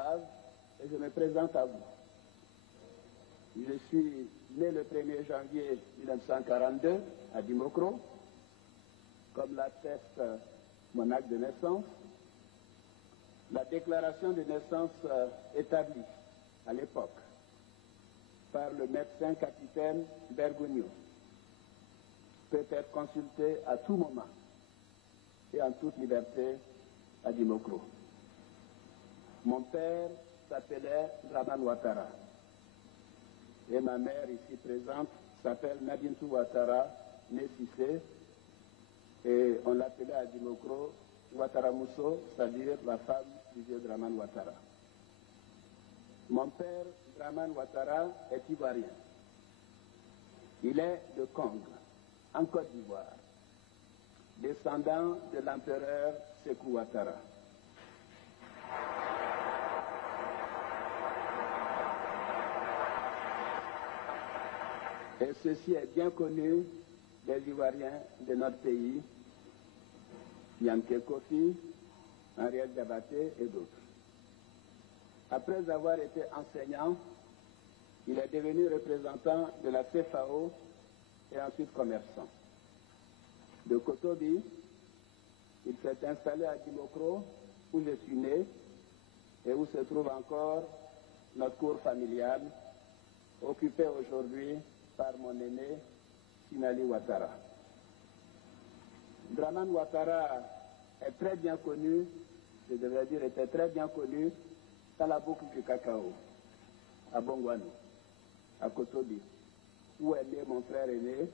Octave et je me présente à vous. Je suis né le 1er janvier 1942 à Dimokro, comme l'atteste mon acte de naissance. La déclaration de naissance établie à l'époque par le médecin capitaine Bergogneau peut être consultée à tout moment et en toute liberté à Dimokro. Mon père s'appelait Draman Ouattara et ma mère ici présente s'appelle Nadintou Ouattara, née Cissé, et on l'appelait à Dimokro Ouattara Mousso, c'est-à-dire la femme du vieux Draman Ouattara. Mon père, Draman Ouattara, est ivoirien. Il est de Kong, en Côte d'Ivoire, descendant de l'empereur Sékou Ouattara. Et ceci est bien connu des Ivoiriens de notre pays, Yamké Kofi, Henriette Diabaté et d'autres. Après avoir été enseignant, il est devenu représentant de la CFAO et ensuite commerçant. De Kotobi, il s'est installé à Dimokro, où je suis né et où se trouve encore notre cour familiale, occupée aujourd'hui par mon aîné, Sinali Ouattara. Draman Ouattara est très bien connu, je devrais dire était très bien connu dans la boucle du cacao, à Bongouano, à Kotobi, où est né mon frère aîné,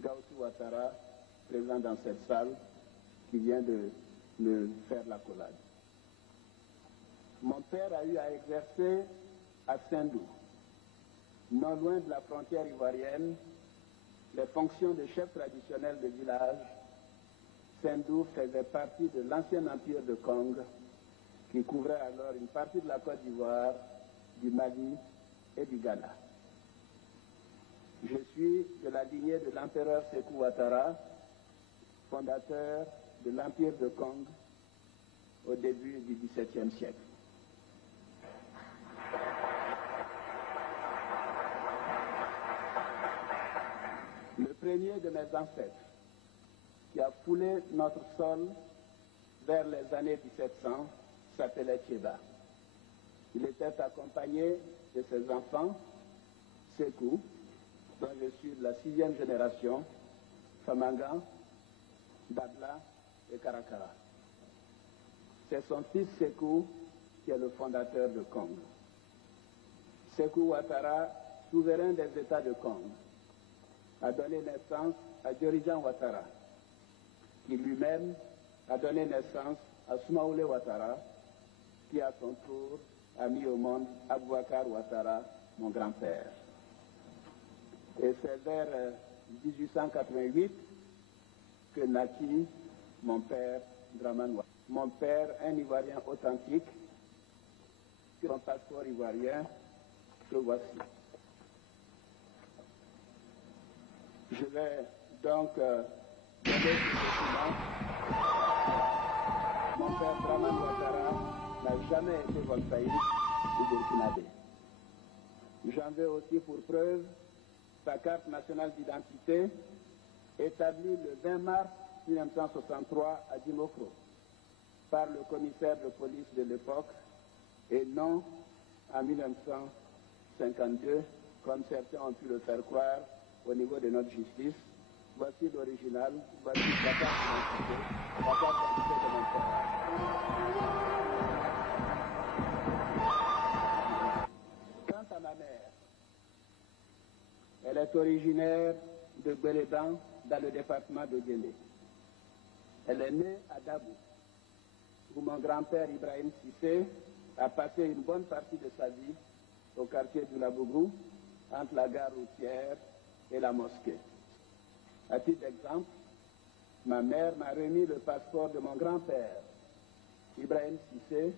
Gaussou Ouattara, présent dans cette salle, qui vient de me faire la collade. Mon père a eu à exercer à Saint-Dou, non loin de la frontière ivoirienne, les fonctions de chef traditionnel de village. Saint-Dou faisait partie de l'ancien empire de Kong, qui couvrait alors une partie de la Côte d'Ivoire, du Mali et du Ghana. Je suis de la lignée de l'empereur Sékou Ouattara, fondateur de l'empire de Kong au début du XVIIe siècle. Le premier de mes ancêtres qui a foulé notre sol vers les années 1700 s'appelait Tcheba. Il était accompagné de ses enfants, Sékou, dont je suis de la 6e génération, Famanga, Dabla et Karakara. C'est son fils Sékou qui est le fondateur de Kong. Sékou Ouattara, souverain des États de Kong, a donné naissance à Djorijan Ouattara, qui lui-même a donné naissance à Soumaoulé Ouattara, qui à son tour a mis au monde Aboubacar Ouattara, mon grand-père. Et c'est vers 1888 que naquit mon père Draman Ouattara. Mon père, un Ivoirien authentique, son passeport ivoirien, que voici. Je vais donc donner ce document. Mon père Draman Ouattara n'a jamais été voltaïque ou burkinabé. J'en veux aussi pour preuve sa carte nationale d'identité établie le 20 mars 1963 à Dimokro par le commissaire de police de l'époque et non en 1952 comme certains ont pu le faire croire au niveau de notre justice. Voici l'original, voici la carte d'identité de mon père. Quant à ma mère, elle est originaire de Bélédan, dans le département de Guéné. Elle est née à Dabou, où mon grand-père Ibrahim Cissé a passé une bonne partie de sa vie au quartier du Labougou, entre la gare routière et la mosquée. À titre d'exemple, ma mère m'a remis le passeport de mon grand-père, Ibrahim Cissé,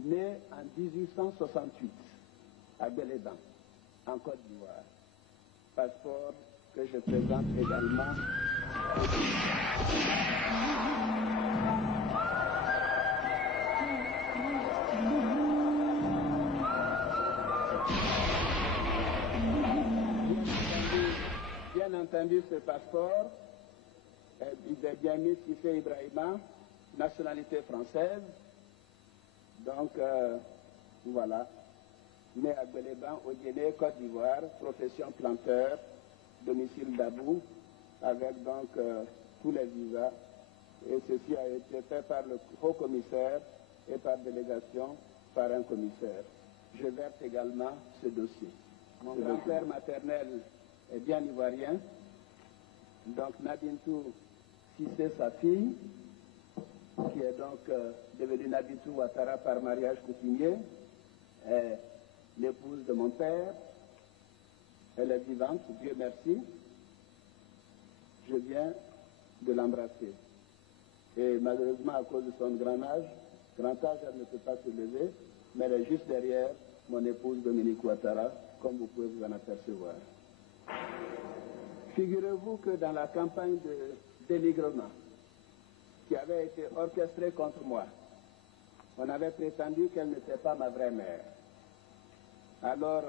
né en 1868 à Bélédan, en Côte d'Ivoire. Passeport que je présente également. entendu ce passeport, il est bien mis Cissé Ibrahima, nationalité française. Donc, voilà. Né à Gbeleban, au Guinée, Côte d'Ivoire, profession planteur, domicile d'Abou, avec donc tous les visas. Et ceci a été fait par le haut commissaire et par délégation par un commissaire. Je verse également ce dossier. Mon grand-père maternel est bien ivoirien, donc Nabintou Cissé, sa fille, qui est donc devenue Nabintou Ouattara par mariage coutumier, est l'épouse de mon père. Elle est vivante, Dieu merci. Je viens de l'embrasser. Et malheureusement, à cause de son grand âge, elle ne peut pas se lever, mais elle est juste derrière mon épouse Dominique Ouattara, comme vous pouvez vous en apercevoir. Figurez-vous que dans la campagne de dénigrement qui avait été orchestrée contre moi, on avait prétendu qu'elle n'était pas ma vraie mère. Alors,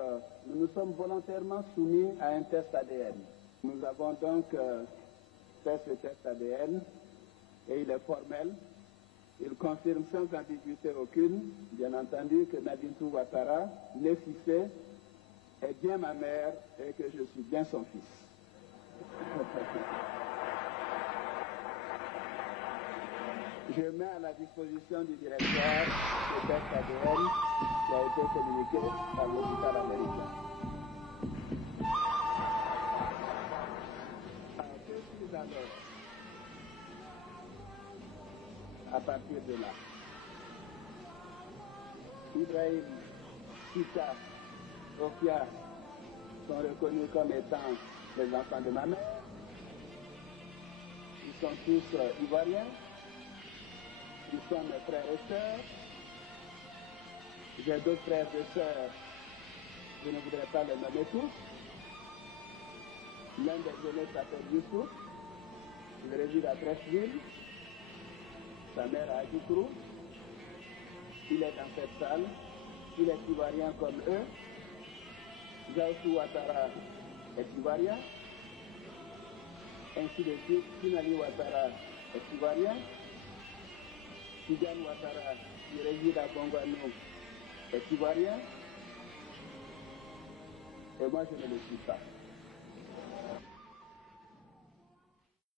nous nous sommes volontairement soumis à un test ADN. Nous avons donc fait ce test ADN et il est formel. Il confirme sans ambiguïté aucune, bien entendu, que Nabintou Ouattara, née Cissé, est bien ma mère et que je suis bien son fils. Je mets à la disposition du directeur le test ADN qui a été communiqué par l'hôpital américain. Alors, à partir de là, Ibrahim, Sita, Ofia sont reconnus comme étant les enfants de ma mère. Ils sont tous ivoiriens. Ils sont mes frères et sœurs. J'ai deux frères et sœurs. Je ne voudrais pas les nommer tous. L'un des aînés s'appelle Youssouf. Il réside à Treichville. Sa mère a Adjikrou. Il est dans cette salle. Il est ivoirien comme eux. Gaoussou Ouattara est ivoirien. Ainsi de suite, Sinali Ouattara est ivoirien. Tidiane Ouattara, qui réside à Bongouanou, est ivoirien. Et moi, je ne le suis pas.